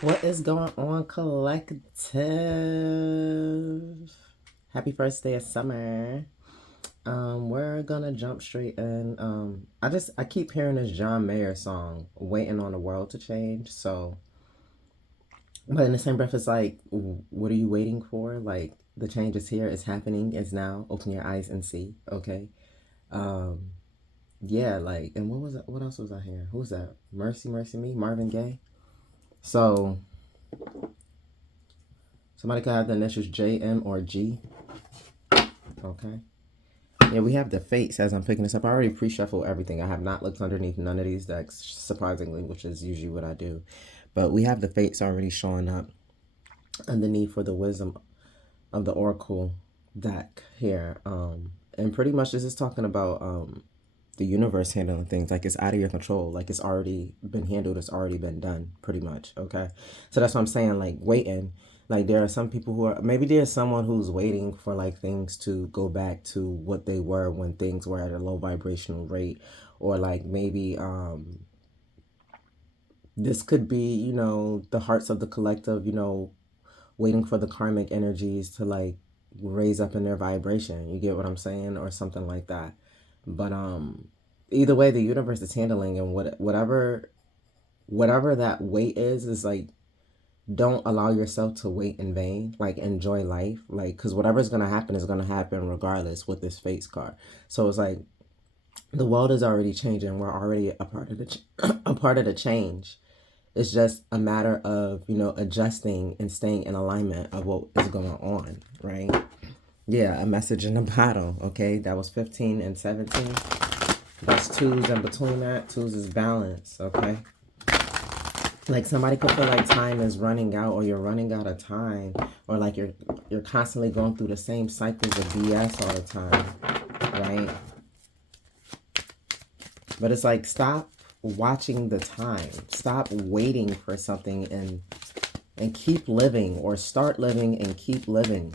What is going on, collective? Happy first day of summer. We're gonna jump straight in. I keep hearing this John Mayer song, "Waiting on the World to Change." So, but in the same breath, it's like, what are you waiting for? Like, the change is here, it's happening, it's now. Open your eyes and see. Okay. Um, yeah, like, and what was it? What else was I hearing? Who's that? Mercy, Mercy Me, Marvin Gaye. So somebody could have the initials J, M, or G. Okay. Yeah, we have the fates as I'm picking this up. I already pre-shuffled everything. I have not looked underneath none of these decks, surprisingly, which is usually what I do. But we have the fates already showing up underneath for the wisdom of the oracle deck here. And pretty much this is talking about the universe handling things like it's out of your control, like it's already been handled, it's already been done, pretty much. Okay, so that's what I'm saying, like waiting. Like there are some people who are, maybe there's someone who's waiting for like things to go back to what they were when things were at a low vibrational rate, or like maybe this could be, you know, the hearts of the collective, you know, waiting for the karmic energies to like raise up in their vibration. You get what I'm saying? Or something like that. But either way, the universe is handling, and whatever that weight is like, don't allow yourself to wait in vain. Like enjoy life, like, because whatever's gonna happen is gonna happen regardless with this fates card. So it's like the world is already changing. We're already a part of the a part of the change. It's just a matter of, you know, adjusting and staying in alignment of what is going on, right? Yeah, a message in the bottle, okay? That was 15 and 17. That's twos in between that. Twos is balance, okay? Like somebody could feel like time is running out, or you're running out of time, or like you're constantly going through the same cycles of BS all the time, right? But it's like, stop watching the time. Stop waiting for something and keep living, or start living and keep living.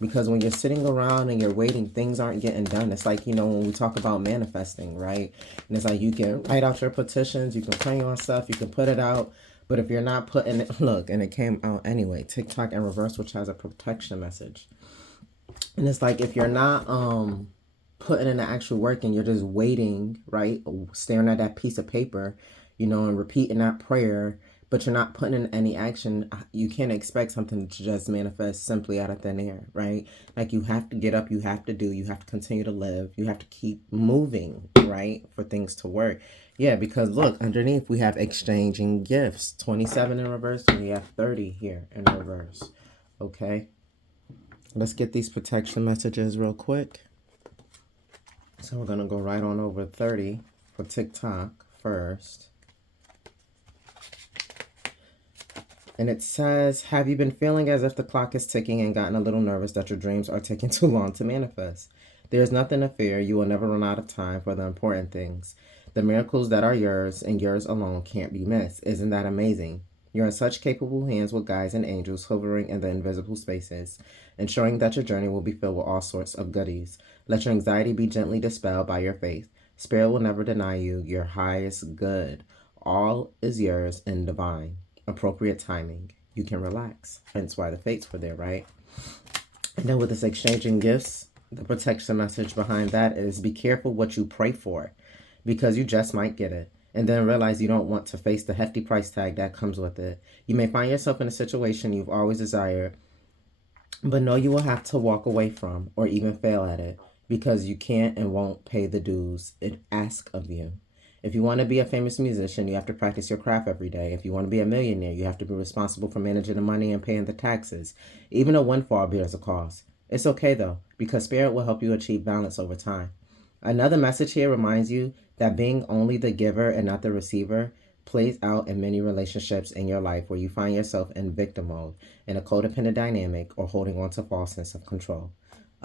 Because when you're sitting around and you're waiting, things aren't getting done. It's like, you know, when we talk about manifesting, right? And it's like you can write out your petitions, you can pray on stuff, you can put it out. But if you're not putting it, look, and it came out anyway, TikTok in reverse, which has a protection message. And it's like, if you're not putting in the actual work and you're just waiting, right, staring at that piece of paper, you know, and repeating that prayer, but you're not putting in any action, you can't expect something to just manifest simply out of thin air, right? Like you have to get up, you have to do, you have to continue to live, you have to keep moving, right, for things to work. Yeah, because look, underneath we have exchanging gifts, 27 in reverse, and we have 30 here in reverse. Okay, let's get these protection messages real quick. So we're going to go right on over 30 for TikTok first. And it says, have you been feeling as if the clock is ticking and gotten a little nervous that your dreams are taking too long to manifest? There's nothing to fear. You will never run out of time for the important things. The miracles that are yours and yours alone can't be missed. Isn't that amazing? You're in such capable hands with guides and angels hovering in the invisible spaces, ensuring that your journey will be filled with all sorts of goodies. Let your anxiety be gently dispelled by your faith. Spirit will never deny you your highest good. All is yours and divine. Appropriate timing. You can relax. Hence why the fates were there, right? And then with this exchanging gifts, the protection message behind that is be careful what you pray for, because you just might get it. And then realize you don't want to face the hefty price tag that comes with it. You may find yourself in a situation you've always desired, but know you will have to walk away from or even fail at it because you can't and won't pay the dues it asks of you. If you want to be a famous musician, you have to practice your craft every day. If you want to be a millionaire, you have to be responsible for managing the money and paying the taxes. Even a windfall bears a cost. It's okay though, because Spirit will help you achieve balance over time. Another message here reminds you that being only the giver and not the receiver plays out in many relationships in your life where you find yourself in victim mode, in a codependent dynamic, or holding on to false sense of control.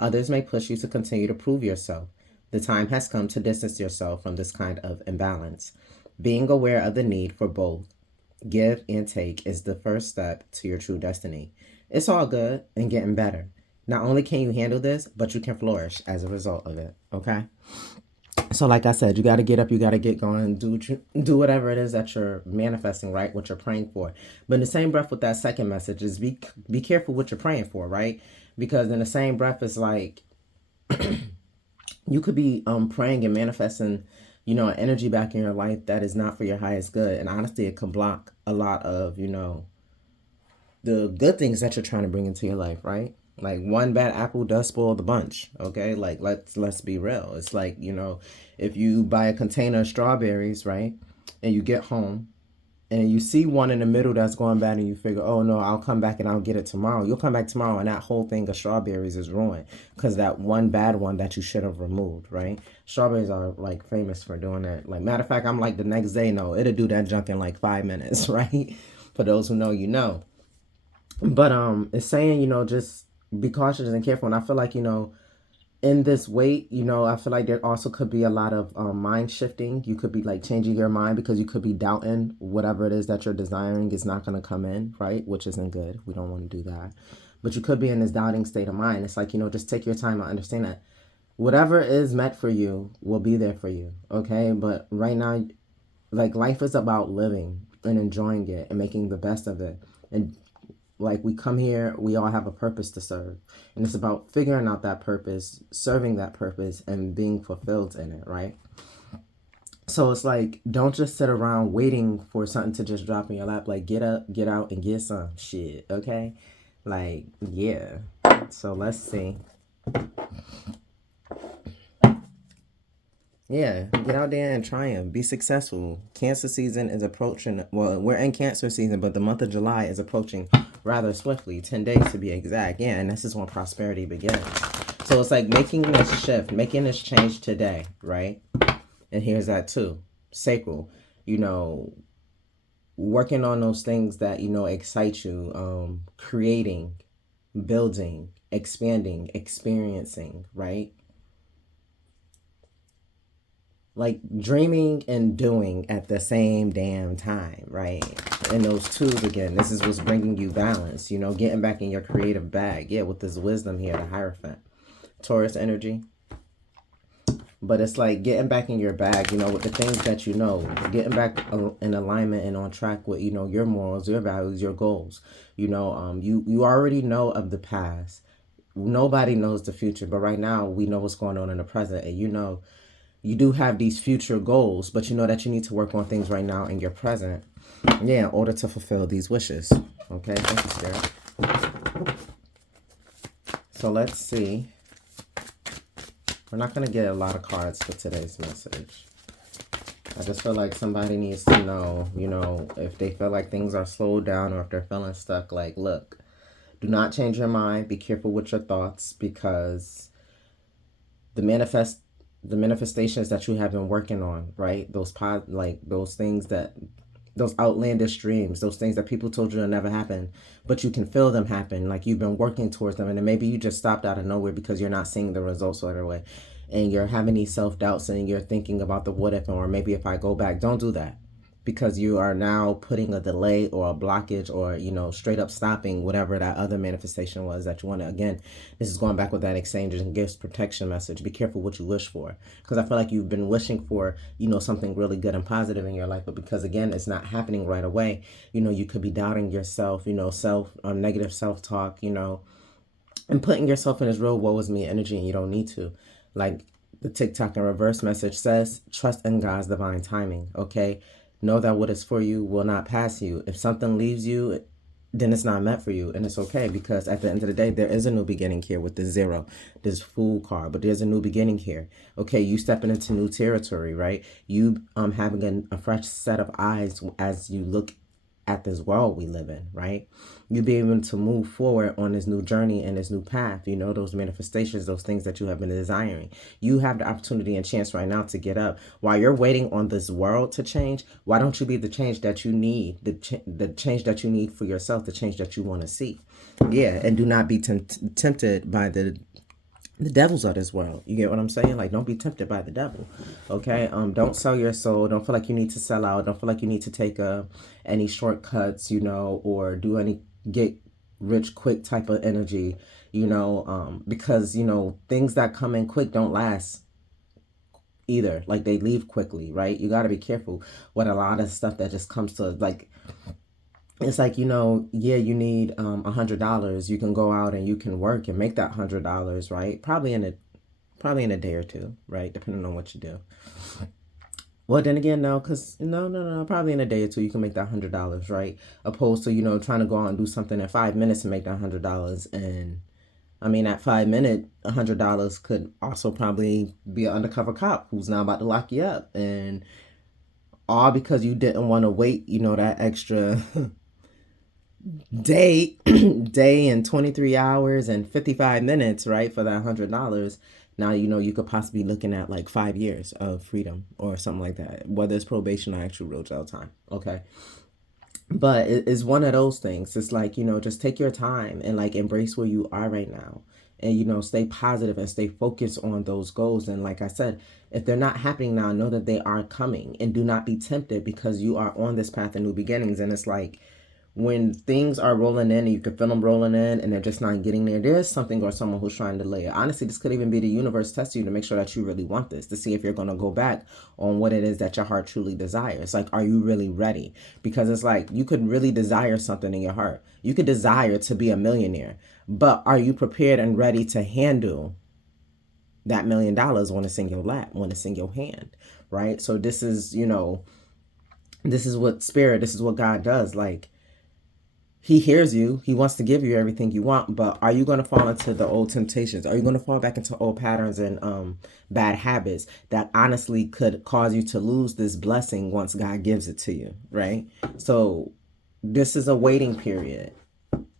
Others may push you to continue to prove yourself. The time has come to distance yourself from this kind of imbalance. Being aware of the need for both give and take is the first step to your true destiny. It's all good and getting better. Not only can you handle this, but you can flourish as a result of it, okay? So like I said, you got to get up, you got to get going, do whatever it is that you're manifesting, right? What you're praying for. But in the same breath with that second message is be careful what you're praying for, right? Because in the same breath, it's like you could be praying and manifesting, you know, an energy back in your life that is not for your highest good. And honestly, it can block a lot of, you know, the good things that you're trying to bring into your life, right? Like one bad apple does spoil the bunch, okay? Like let's be real. It's like, you know, if you buy a container of strawberries, right? And you get home and you see one in the middle that's going bad and you figure, oh no, I'll come back and I'll get it tomorrow. You'll come back tomorrow and that whole thing of strawberries is ruined because that one bad one that you should have removed, right? Strawberries are like famous for doing that. Like matter of fact, I'm like the next day, no, it'll do that junk in like 5 minutes, right? For those who know, you know. But it's saying, you know, just be cautious and careful. And I feel like, you know, in this weight, you know, I feel like there also could be a lot of mind shifting. You could be like changing your mind because you could be doubting whatever it is that you're desiring is not going to come in, right? Which isn't good. We don't want to do that. But you could be in this doubting state of mind. It's like, you know, just take your time and understand that whatever is meant for you will be there for you. Okay. But right now, like life is about living and enjoying it and making the best of it. And like we come here, we all have a purpose to serve. And it's about figuring out that purpose, serving that purpose, and being fulfilled in it, right? So it's like, don't just sit around waiting for something to just drop in your lap. Like, get up, get out, and get some shit, okay? Like, yeah. So let's see. Yeah, get out there and triumph. Be successful. Cancer season is approaching. Well, we're in Cancer season, but the month of July is approaching rather swiftly. 10 days to be exact. Yeah, and this is when prosperity begins. So it's like making this shift, making this change today, right? And here's that too. Sacral. You know, working on those things that, you know, excite you. Creating, building, expanding, experiencing, right? Like dreaming and doing at the same damn time, right? And those twos again, this is what's bringing you balance, you know, getting back in your creative bag. Yeah, with this wisdom here, the Hierophant. Taurus energy. But it's like getting back in your bag, you know, with the things that you know, getting back in alignment and on track with, you know, your morals, your values, your goals. You know, you already know of the past. Nobody knows the future, but right now we know what's going on in the present. And you know, you do have these future goals, but you know that you need to work on things right now in your present. Yeah, in order to fulfill these wishes. Okay, thank you, Spirit. So let's see. We're not going to get a lot of cards for today's message. I just feel like somebody needs to know, you know, if they feel like things are slowed down or if they're feeling stuck, like, look, do not change your mind. Be careful with your thoughts because the manifestations that you have been working on, right? Those those outlandish dreams, those things that people told you will never happen, but you can feel them happen. Like you've been working towards them, and then maybe you just stopped out of nowhere because you're not seeing the results right away, and you're having these self-doubts, and you're thinking about the what if, or maybe if I go back. Don't do that, because you are now putting a delay or a blockage or, you know, straight up stopping whatever that other manifestation was that you want to. Again, this is going back with that exchanges and gifts protection message. Be careful what you wish for, because I feel like you've been wishing for, you know, something really good and positive in your life, but because again it's not happening right away, you know, you could be doubting yourself, you know, negative self-talk, you know, and putting yourself in this real woe is me energy, and you don't need to. Like the TikTok and reverse message says, trust in God's divine timing. Okay, know that what is for you will not pass you. If something leaves you, then it's not meant for you. And it's okay, because at the end of the day, there is a new beginning here with the zero, this Fool card. But there's a new beginning here. Okay, you stepping into new territory, right? You having a fresh set of eyes as you look at this world we live in, right? You be able to move forward on this new journey and this new path, you know, those manifestations, those things that you have been desiring. You have the opportunity and chance right now to get up. While you're waiting on this world to change, why don't you be the change that you need, the change that you need for yourself, the change that you want to see? Yeah, and do not be tempted by the devils of this world. You get what I'm saying? Like, don't be tempted by the devil. Okay. Don't sell your soul. Don't feel like you need to sell out. Don't feel like you need to take any shortcuts, you know, or do any get rich quick type of energy, you know, because, you know, things that come in quick don't last either. Like, they leave quickly, right? You got to be careful with a lot of stuff that just comes to, like, it's like, you know, yeah, you need $100. You can go out and you can work and make that $100, right? Probably in a day or two, right? Depending on what you do. Well, then again, no, because no, probably in a day or two you can make that $100, right? Opposed to, you know, trying to go out and do something in 5 minutes and make that $100. And I mean, at 5 minutes, $100 could also probably be an undercover cop who's now about to lock you up, and all because you didn't want to wait, you know, that extra day and 23 hours and 55 minutes, right, for that $100. Now, you know, you could possibly be looking at like 5 years of freedom or something like that, whether it's probation or actual real jail time. Okay. But it's one of those things. It's like, you know, just take your time and like embrace where you are right now, and, you know, stay positive and stay focused on those goals. And like I said, if they're not happening now, know that they are coming, and do not be tempted, because you are on this path of new beginnings. And it's like, when things are rolling in and you can feel them rolling in and they're just not getting there, there's something or someone who's trying to delay it. Honestly, this could even be the universe testing you to make sure that you really want this, to see if you're going to go back on what it is that your heart truly desires. Like, are you really ready? Because it's like, you could really desire something in your heart. You could desire to be a millionaire, but are you prepared and ready to handle that $1 million when it's in your lap, when it's in your hand, right? So this is, you know, this is what spirit, this is what God does. Like, he hears you. He wants to give you everything you want, but are you going to fall into the old temptations? Are you going to fall back into old patterns and bad habits that honestly could cause you to lose this blessing once God gives it to you, right? So this is a waiting period.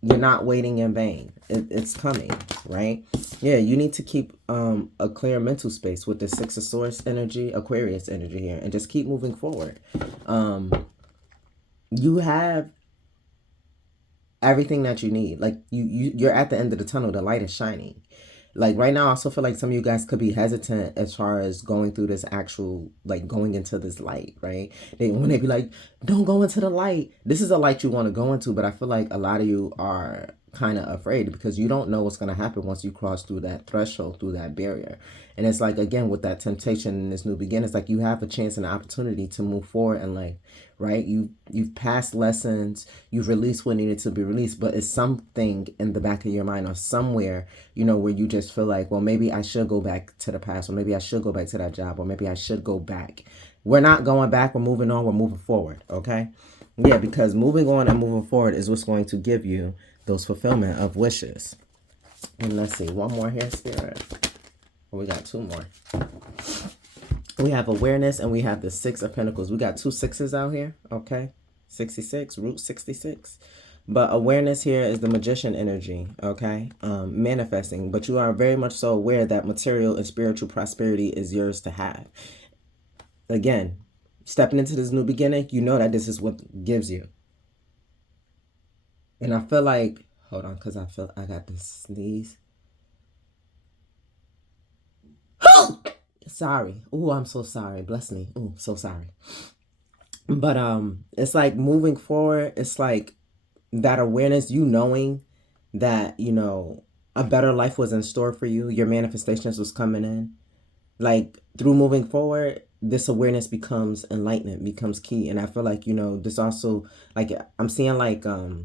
You're not waiting in vain. It's coming, right? Yeah, you need to keep a clear mental space with the Six of Swords energy, Aquarius energy here, and just keep moving forward. You have everything that you need. Like, you're at the end of the tunnel. The light is shining. Like, right now, I also feel like some of you guys could be hesitant as far as going through this actual, like, going into this light, right? When they be like, don't go into the light. This is a light you want to go into, but I feel like a lot of you are kind of afraid because you don't know what's going to happen once you cross through that threshold, through that barrier. And it's like, again, with that temptation and this new beginning, it's like you have a chance and an opportunity to move forward in life, right? You've passed lessons, you've released what needed to be released, but it's something in the back of your mind or somewhere, you know, where you just feel like, well, maybe I should go back to the past, or maybe I should go back to that job, or maybe I should go back. We're not going back, we're moving on, we're moving forward, okay? Yeah, because moving on and moving forward is what's going to give you those fulfillment of wishes. And let's see, one more here, Spirit. We got two more. We have awareness and we have the Six of Pentacles. We got two sixes out here, okay? 66, root 66. But awareness here is the Magician energy, okay? Manifesting. But you are very much so aware that material and spiritual prosperity is yours to have. Again, stepping into this new beginning, you know that this is what gives you. And I feel like, hold on, because I got this sneeze. Sorry. Oh, I'm so sorry. Bless me. Oh, so sorry. But it's like moving forward, it's like that awareness, you knowing that, you know, a better life was in store for you. Your manifestations was coming in. Like, through moving forward, this awareness becomes enlightenment, becomes key. And I feel like, you know, this also, like, I'm seeing like a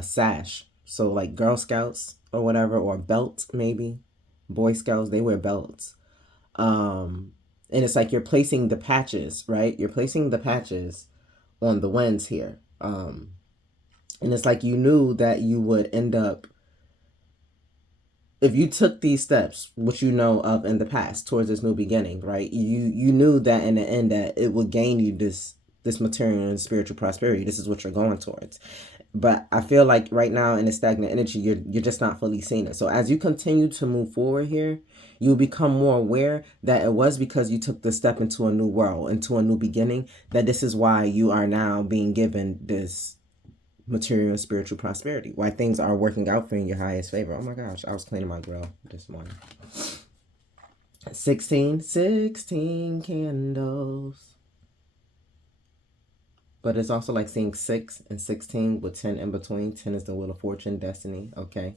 sash. So like Girl Scouts or whatever, or belt maybe. Boy Scouts, they wear belts. And it's like you're placing the patches, right? You're placing the patches on the winds here. And it's like you knew that you would end up, if you took these steps, which you know of in the past, towards this new beginning, right? You knew that in the end that it would gain you this material and spiritual prosperity. This is what you're going towards. But I feel like right now in the stagnant energy, you're just not fully seeing it. So as you continue to move forward here, you'll become more aware that it was because you took the step into a new world, into a new beginning, that this is why you are now being given this material and spiritual prosperity, why things are working out for you in your highest favor. Oh my gosh, I was cleaning my grill this morning. 16 candles. But it's also like seeing 6 and 16 with 10 in between. 10 is the Wheel of Fortune, destiny. Okay.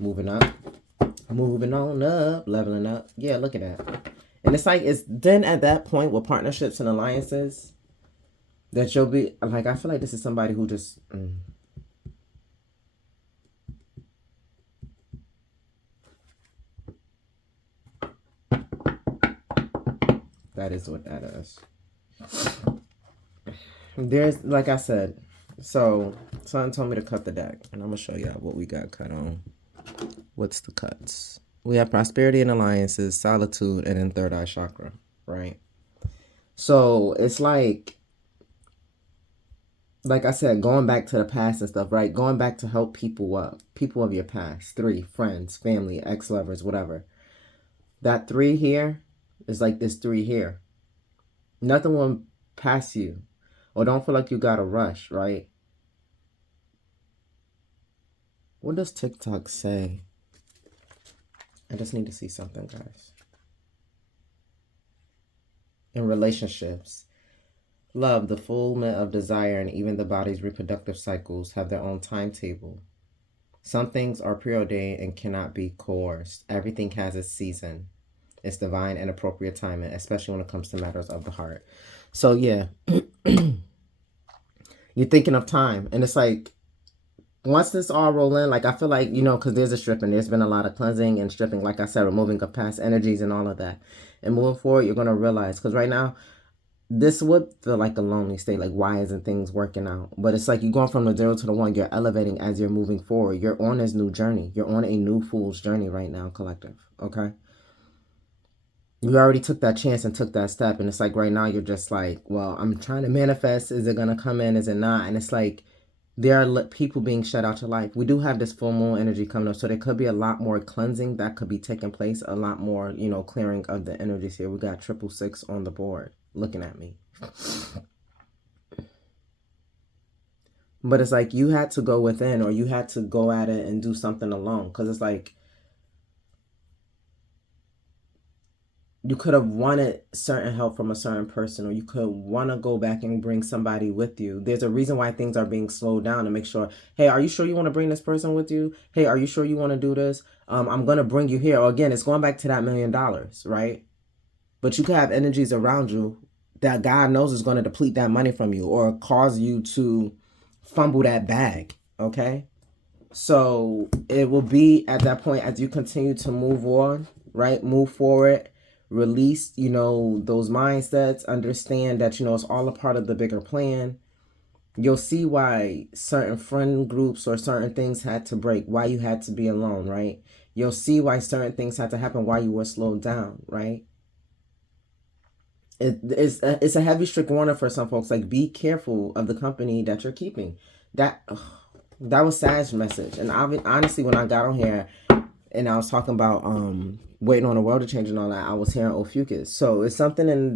Moving up. Moving on up. Leveling up. Yeah, look at that. And it's like, it's then at that point with partnerships and alliances that you'll be like, I feel like this is somebody who just that is what that is. There's, like I said, so someone told me to cut the deck, and I'm gonna show y'all what we got cut on. What's the cuts? We have prosperity and alliances, solitude, and then third eye chakra, right? So it's like I said, going back to the past and stuff, right? Going back to help people up, people of your past, 3, friends, family, ex-lovers, whatever. That 3 here is like this 3 here. Nothing will pass you, or don't feel like you gotta rush, right? What does TikTok say? I just need to see something, guys. In relationships, love, the fulfillment of desire, and even the body's reproductive cycles have their own timetable. Some things are preordained and cannot be coerced. Everything has its season. It's divine and appropriate timing, especially when it comes to matters of the heart. So yeah, you're thinking of time, and it's like, once this all roll in, like I feel like, because there's a stripping, there's been a lot of cleansing and stripping, like I said, removing of past energies and all of that. And moving forward, you're going to realize, because right now, this would feel like a lonely state, like why isn't things working out? But it's like you're going from the 0 to the 1, you're elevating as you're moving forward. You're on this new journey. You're on a new fool's journey right now, collective, okay? You already took that chance and took that step, and it's like right now you're just like, well, I'm trying to manifest. Is it going to come in? Is it not? And it's like, there are people being shut out your life. We do have this full moon energy coming up, so there could be a lot more cleansing that could be taking place, a lot more, clearing of the energies here. We got 666 on the board looking at me. But it's like you had to go within, or you had to go at it and do something alone, because it's like you could have wanted certain help from a certain person, or you could want to go back and bring somebody with you. There's a reason why things are being slowed down to make sure, hey, are you sure you want to bring this person with you? Hey, are you sure you want to do this? I'm going to bring you here. Or again, it's going back to that $1 million, right? But you could have energies around you that God knows is going to deplete that money from you, or cause you to fumble that bag, okay? So it will be at that point, as you continue to move on, right? Move forward. Release, those mindsets, understand that, it's all a part of the bigger plan. You'll see why certain friend groups or certain things had to break, why you had to be alone, right? You'll see why certain things had to happen, why you were slowed down, right? It's a heavy, strict warning for some folks. Like, be careful of the company that you're keeping. That was Sag's message. And honestly, when I got on here and I was talking about waiting on the world to change and all that, I was hearing Ophiuchus. So it's something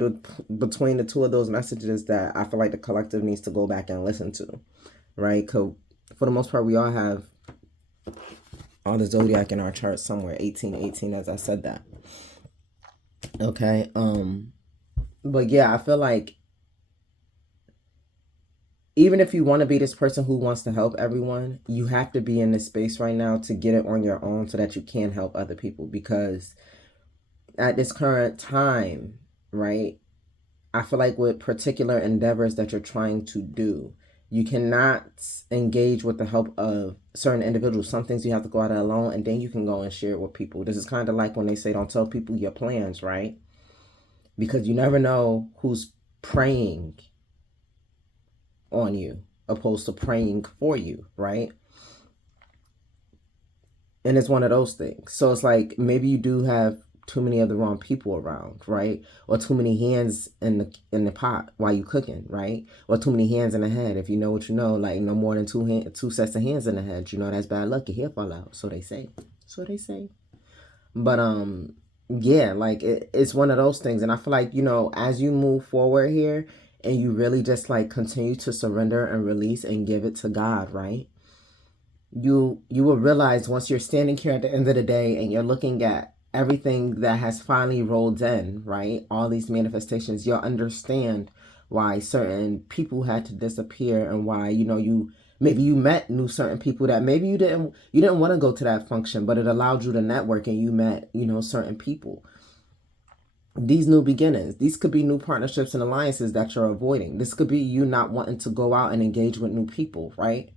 between the two of those messages that I feel like the collective needs to go back and listen to, right? Because for the most part, we all have all the zodiac in our chart somewhere, 18, as I said that. Okay. But yeah, I feel like even if you want to be this person who wants to help everyone, you have to be in this space right now to get it on your own so that you can help other people. Because at this current time, right, I feel like with particular endeavors that you're trying to do, you cannot engage with the help of certain individuals. Some things you have to go at it alone, and then you can go and share it with people. This is kind of like when they say don't tell people your plans, right? Because you never know who's praying on you opposed to praying for you, right? And it's one of those things. So it's like maybe you do have too many of the wrong people around, right? Or too many hands in the pot while you cooking, right? Or too many hands in the head. If you know what you know, like no more than two sets of hands in the head, that's bad luck. Your hair fall out. So they say. But yeah, like it's one of those things. And I feel like, as you move forward here and you really just like continue to surrender and release and give it to God, right? You will realize once you're standing here at the end of the day and you're looking at everything that has finally rolled in, right? All these manifestations, you'll understand why certain people had to disappear and why, maybe you knew certain people that maybe you didn't want to go to that function, but it allowed you to network and you met, certain people. these new beginnings. These could be new partnerships and alliances that you're avoiding. This could be you not wanting to go out and engage with new people, right?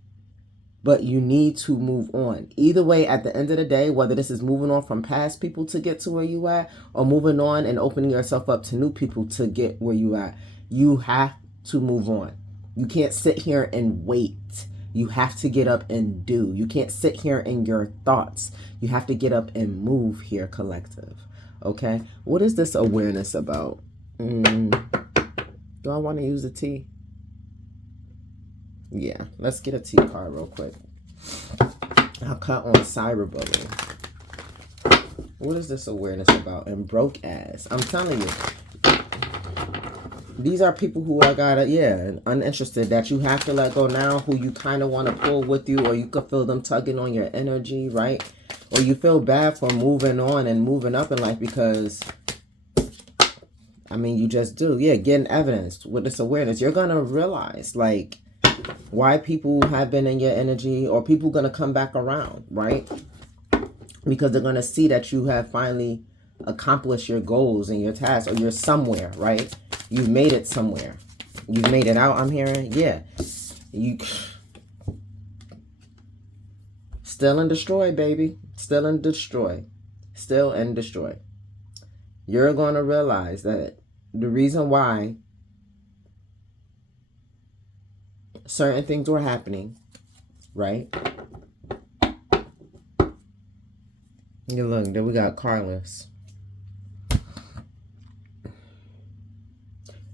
But you need to move on. Either way, at the end of the day, whether this is moving on from past people to get to where you at, or moving on and opening yourself up to new people to get where you at, you have to move on. You can't sit here and wait. You have to get up and do. You can't sit here in your thoughts. You have to get up and move here, collective. Okay? What is this awareness about? Do I want to use a T? Yeah, let's get a T card real quick. I'll cut on cyberbullying. What is this awareness about? And broke ass. I'm telling you. These are people who are uninterested, that you have to let go now, who you kind of want to pull with you, or you could feel them tugging on your energy, right? Or you feel bad for moving on and moving up in life because, I mean, you just do. Yeah, getting evidence with this awareness. You're going to realize, like, why people have been in your energy, or people going to come back around, right? Because they're going to see that you have finally accomplished your goals and your tasks, or you're somewhere, right? You've made it somewhere. You've made it out, I'm hearing. Yeah. You still and destroy, baby. Still and destroy. Still and destroy. You're going to realize that the reason why certain things were happening, right? You look, then we got Carlos.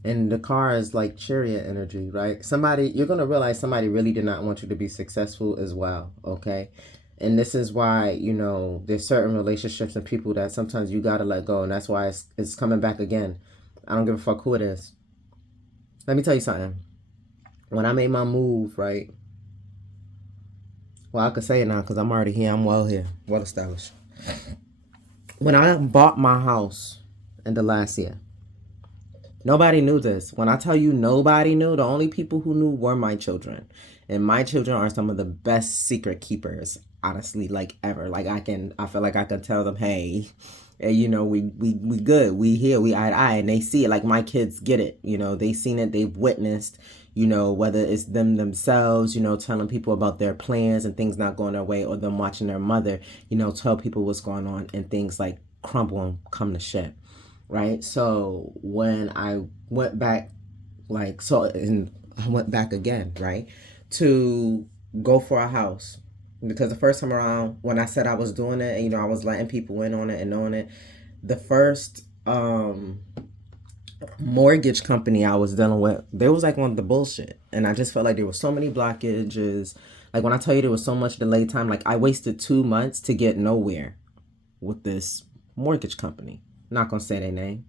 And the car is like chariot energy, right? You're going to realize somebody really did not want you to be successful as well, okay? And this is why, you know, there's certain relationships and people that sometimes you got to let go. And that's why it's coming back again. I don't give a fuck who it is. Let me tell you something. When I made my move, right? Well, I could say it now because I'm already here. I'm well established. When I bought my house in the last year, nobody knew this. When I tell you nobody knew, the only people who knew were my children. And my children are some of the best secret keepers, honestly, like ever. Like I feel like I can tell them, hey, you know, we good. We here, we eye to eye. And they see it. Like my kids get it. You know, they've seen it. They've witnessed, you know, whether it's them themselves, you know, telling people about their plans and things not going their way, or them watching their mother, you know, tell people what's going on and things like crumble and come to shit. Right. So when I went back, and I went back again, right, to go for a house, because the first time around when I said I was doing it, and, you know, I was letting people in on it and knowing it, the first mortgage company I was dealing with, they was like on the bullshit. And I just felt like there were so many blockages. Like when I tell you there was so much delay time, like I wasted 2 months to get nowhere with this mortgage company. Not gonna say their name.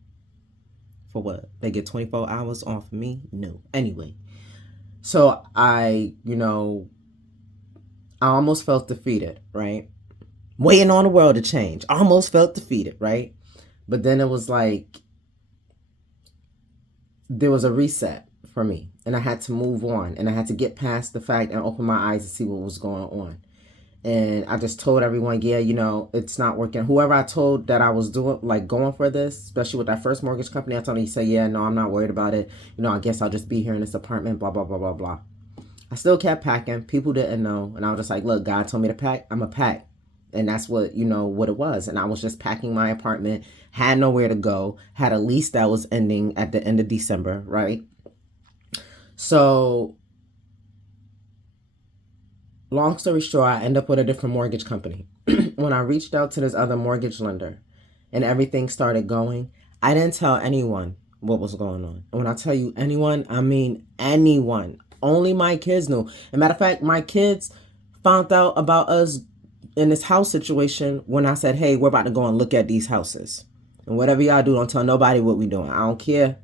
For what? They get 24 hours off of me? No. Anyway. So I almost felt defeated, right? Waiting on the world to change. I almost felt defeated, right? But then it was like, there was a reset for me. And I had to move on. And I had to get past the fact and open my eyes to see what was going on. And I just told everyone, yeah, you know, it's not working. Whoever I told that I was going for this, especially with that first mortgage company, I told him, he said, yeah, no, I'm not worried about it. You know, I guess I'll just be here in this apartment, blah, blah, blah, blah, blah. I still kept packing. People didn't know. And I was just like, look, God told me to pack. I'm a pack. And that's what it was. And I was just packing my apartment, had nowhere to go, had a lease that was ending at the end of December, right? So long story short, I ended up with a different mortgage company. When I reached out to this other mortgage lender and everything started going, I didn't tell anyone what was going on. And when I tell you anyone, I mean anyone. Only my kids knew. As a matter of fact, my kids found out about us in this house situation when I said, hey, we're about to go and look at these houses. And whatever y'all do, don't tell nobody what we're doing. I don't care.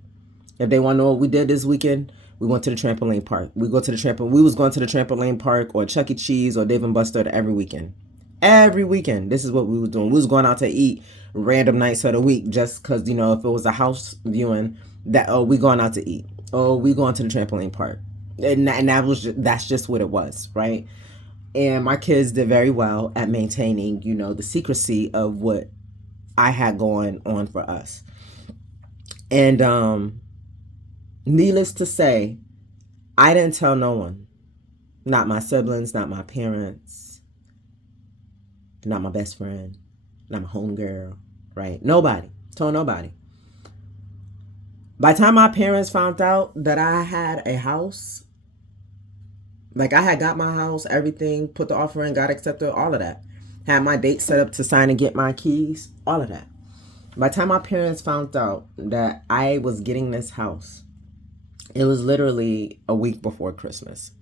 If they want to know what we did this weekend, we went to the trampoline park. We was going to the trampoline park or Chuck E. Cheese or Dave & Buster every weekend. Every weekend. This is what we was doing. We was going out to eat random nights of the week just because, you know, if it was a house viewing, that, oh, we going out to eat. Oh, we going to the trampoline park. And that's just what it was, right? And my kids did very well at maintaining, you know, the secrecy of what I had going on for us. And needless to say, I didn't tell no one. Not my siblings, not my parents, not my best friend, not my homegirl, right? Nobody. Told nobody. By the time my parents found out that I had a house, like I had got my house, everything, put the offer in, got accepted, all of that. Had my date set up to sign and get my keys, all of that. By the time my parents found out that I was getting this house, it was literally a week before Christmas.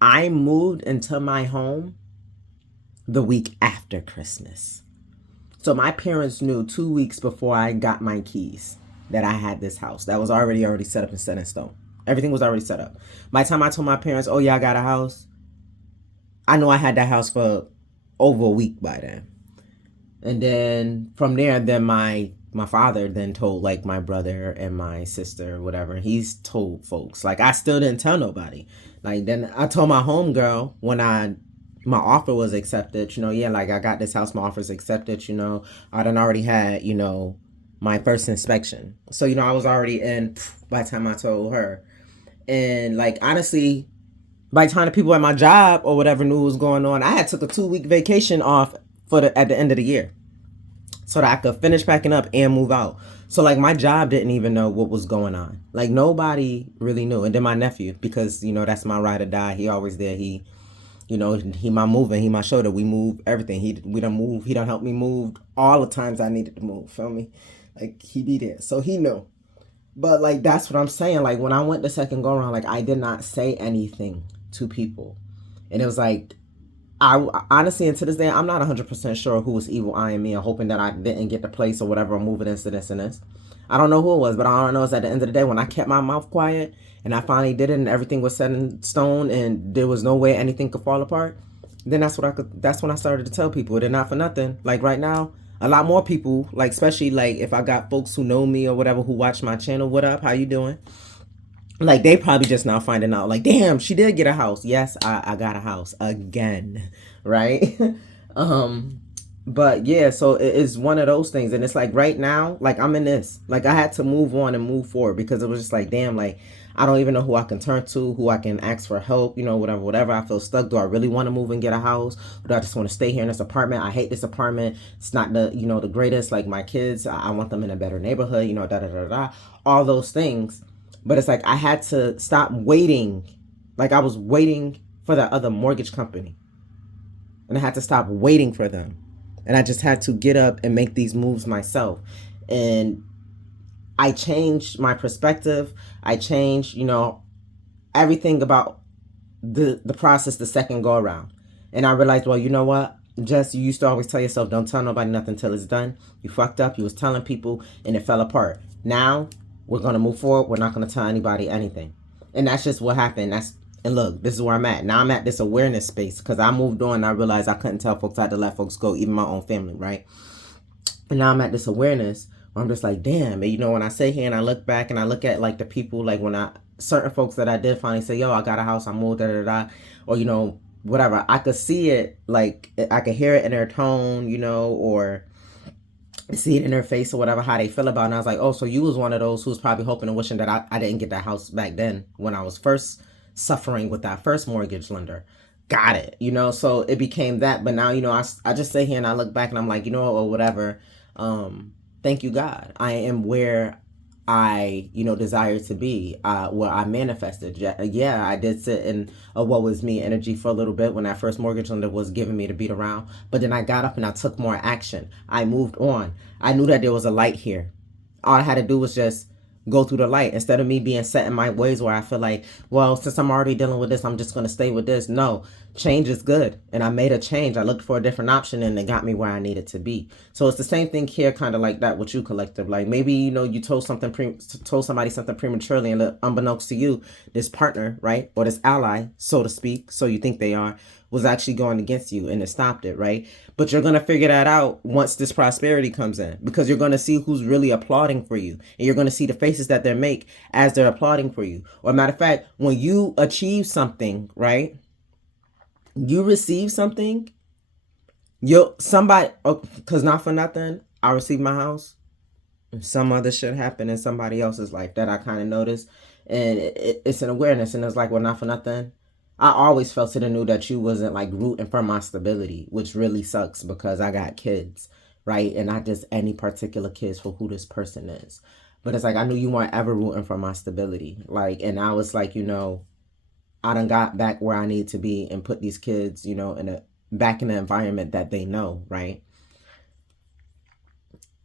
I moved into my home the week after Christmas. So my parents knew 2 weeks before I got my keys that I had this house. That was already set up and set in stone. Everything was already set up. By the time I told my parents, oh yeah, I got a house, I know I had that house for over a week by then. And then from there, then my father then told like my brother and my sister, whatever. He's told folks. Like I still didn't tell nobody. Like then I told my homegirl when my offer was accepted, yeah, like I got this house, my offer's accepted, I done already had, my first inspection. So, I was already in by the time I told her. And like honestly, by the time the people at my job or whatever knew what was going on, I had took a 2-week vacation off at the end of the year so that I could finish packing up and move out. So like my job didn't even know what was going on. Like nobody really knew. And then my nephew, because that's my ride or die. He always there. He my moving, he my shoulder. We move everything. He done help me move all the times I needed to move. Feel me? Like he be there. So he knew. But like that's what I'm saying. Like when I went the second go around, like I did not say anything to people. And it was like I honestly, and to this day, I'm not 100% sure who was evil eyeing me and hoping that I didn't get the place or whatever, or moving this and this and this. I don't know who it was, but all I know is at the end of the day, when I kept my mouth quiet and I finally did it and everything was set in stone and there was no way anything could fall apart, then that's when I started to tell people. They're not for nothing. Like right now, a lot more people, like especially like if I got folks who know me or whatever who watch my channel, what up, how you doing? Like they probably just now finding out like, damn, she did get a house. Yes, I got a house again, right? But yeah, so it's one of those things. And it's like right now, like I'm in this, like I had to move on and move forward because it was just like, damn, like I don't even know who I can turn to, who I can ask for help, whatever. I feel stuck. Do I really want to move and get a house? Or do I just want to stay here in this apartment? I hate this apartment. It's not the greatest. Like my kids, I want them in a better neighborhood, all those things. But it's like I had to stop waiting. Like I was waiting for the other mortgage company. And I had to stop waiting for them. And I just had to get up and make these moves myself. And I changed my perspective. I changed, everything about the process the second go around. And I realized, well, you know what? Jess, you used to always tell yourself, don't tell nobody nothing till it's done. You fucked up. You was telling people and it fell apart. Now we're going to move forward. We're not going to tell anybody anything. And that's just what happened. And look, this is where I'm at. Now I'm at this awareness space because I moved on and I realized I couldn't tell folks. I had to let folks go, even my own family, right? And now I'm at this awareness where I'm just like, damn. And when I sit here and I look back and I look at like the people, like when certain folks that I did finally say, yo, I got a house, I moved, or, whatever. I could see it, like I could hear it in their tone, or see it in their face or whatever, how they feel about it. And I was like, oh, so you was one of those who was probably hoping and wishing that I didn't get that house back then when I was first suffering with that first mortgage lender. Got it, so it became that. But now, I just sit here and I look back and I'm like, or whatever. Thank you, God. I am where I, desire to be, where I manifested. Yeah, I did sit in a what was me energy for a little bit when that first mortgage lender was giving me to beat around. But then I got up and I took more action. I moved on. I knew that there was a light here. All I had to do was just go through the light instead of me being set in my ways where I feel like, well, since I'm already dealing with this, I'm just going to stay with this. No, change is good. And I made a change. I looked for a different option and it got me where I needed to be. So it's the same thing here, kind of like that with you, collective. Like maybe, you told somebody something prematurely and unbeknownst to you, this partner, right? Or this ally, so to speak, so you think they are, was actually going against you and it stopped it, right? But you're going to figure that out once this prosperity comes in because you're going to see who's really applauding for you. And you're going to see the faces that they make as they're applauding for you. Or matter of fact, when you achieve something, right? You receive something, because not for nothing, I received my house. some other shit happened in somebody else's life that I kind of noticed. And it's an awareness. And it's like, well, not for nothing, I always felt it and knew that you wasn't like rooting for my stability, which really sucks because I got kids, right? And not just any particular kids for who this person is. But it's like, I knew you weren't ever rooting for my stability. Like, and I was like, I done got back where I need to be and put these kids, back in the environment that they know, right?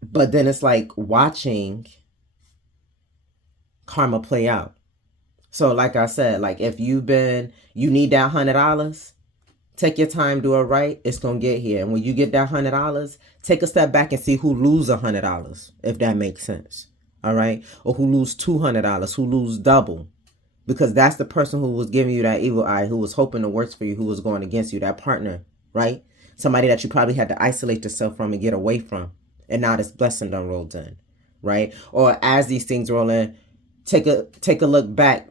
But then it's like watching karma play out. So like I said, like if you need that $100, take your time, do it right, it's gonna get here. And when you get that $100, take a step back and see who lose $100, if that makes sense. All right? Or who lose $200, who lose double. Because that's the person who was giving you that evil eye, who was hoping the worst for you, who was going against you, that partner, right? Somebody that you probably had to isolate yourself from and get away from. And now this blessing done rolled in, right? Or as these things roll in, take a look back,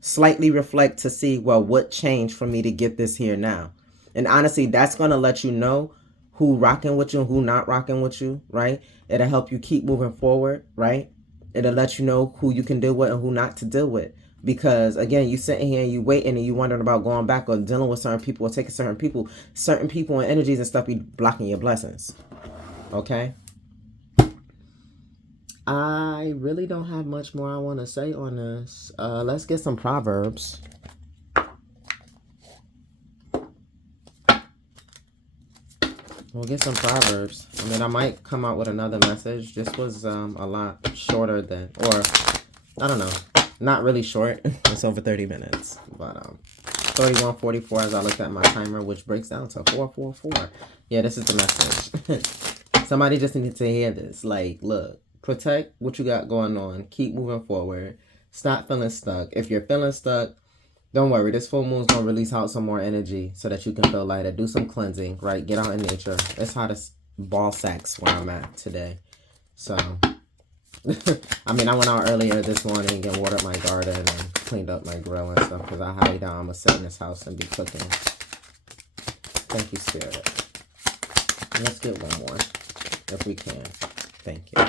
slightly reflect to see, well, what changed for me to get this here now? And honestly, that's going to let you know who rocking with you and who not rocking with you, right? It'll help you keep moving forward, right? It'll let you know who you can deal with and who not to deal with. Because again, you sitting here and you waiting and you wondering about going back or dealing with certain people or taking certain people and energies and stuff be blocking your blessings. Okay? I really don't have much more I want to say on this. Let's get some proverbs. We'll get some proverbs. I mean, I might come out with another message. This was a lot shorter than, or I don't know, not really short. It's over 30 minutes, but 31:44 as I looked at my timer, which breaks down to 4:44. Yeah, this is the message. Somebody just needs to hear this. Like, look, protect what you got going on. Keep moving forward. Stop feeling stuck. If you're feeling stuck, don't worry. This full moon's going to release out some more energy so that you can feel lighter. Do some cleansing, right? Get out in nature. It's hot as ball sacks where I'm at today. So, I mean, I went out earlier this morning and watered my garden and cleaned up my grill and stuff because I highly doubt I'm going to sit in this house and be cooking. Thank you, Spirit. Let's get one more if we can. Thank you.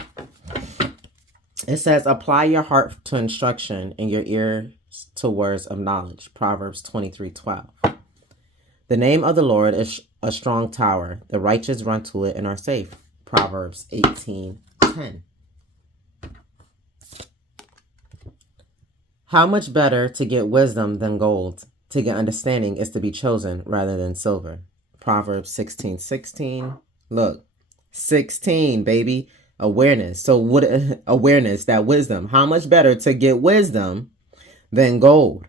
It says, apply your heart to instruction and your ear to words of knowledge. Proverbs 23:12. The name of the Lord is a strong tower. The righteous run to it and are safe. Proverbs 18:10. How much better to get wisdom than gold? To get understanding is to be chosen rather than silver. Proverbs 16:16. Look, 16, baby. Awareness. So what? Awareness, that wisdom. How much better to get wisdom than gold,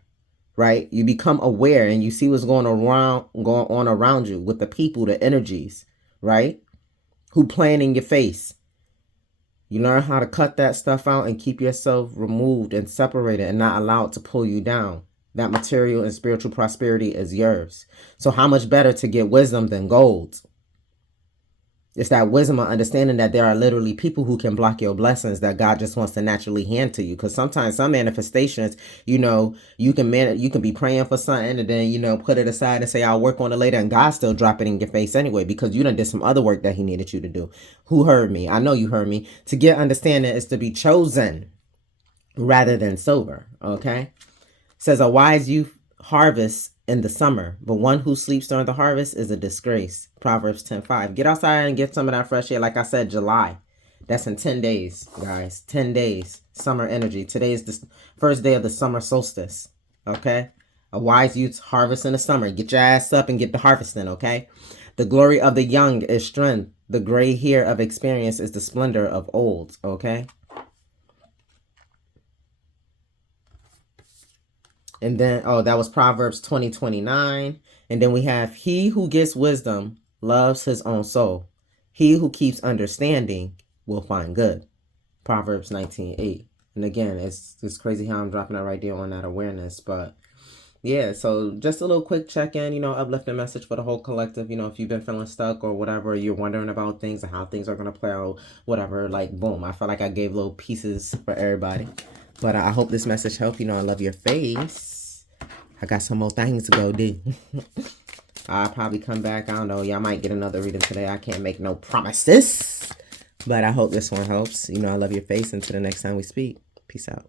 right? You become aware and you see what's going on around you with the people, the energies, right? Who playing in your face. You learn how to cut that stuff out and keep yourself removed and separated and not allow it to pull you down. That material and spiritual prosperity is yours. So how much better to get wisdom than gold? It's that wisdom of understanding that there are literally people who can block your blessings that God just wants to naturally hand to you. Because sometimes some manifestations, you can be praying for something and then, put it aside and say, I'll work on it later. And God still drop it in your face anyway, because you done did some other work that he needed you to do. Who heard me? I know you heard me. To get understanding is to be chosen rather than silver. Okay. It says a wise youth harvests in the summer, but one who sleeps during the harvest is a disgrace. Proverbs 10:5. Get outside and get some of that fresh air. Like I said, July. That's in 10 days, guys. 10 days. Summer energy. Today is the first day of the summer solstice. Okay? A wise youth harvest in the summer. Get your ass up and get the harvesting, okay? The glory of the young is strength. The gray hair of experience is the splendor of old, okay? And then, that was Proverbs 20:29. And then we have, he who gets wisdom loves his own soul. He who keeps understanding will find good. Proverbs 19:8. And again, it's crazy how I'm dropping that right there on that awareness. But yeah, so just a little quick check-in, uplifting message for the whole collective. If you've been feeling stuck or whatever, you're wondering about things and how things are going to play out, whatever, like, boom. I felt like I gave little pieces for everybody. But I hope this message helped. I love your face. I got some more things to go do. I'll probably come back. I don't know. Y'all might get another reading today. I can't make no promises. But I hope this one helps. You know, I love your face. Until the next time we speak. Peace out.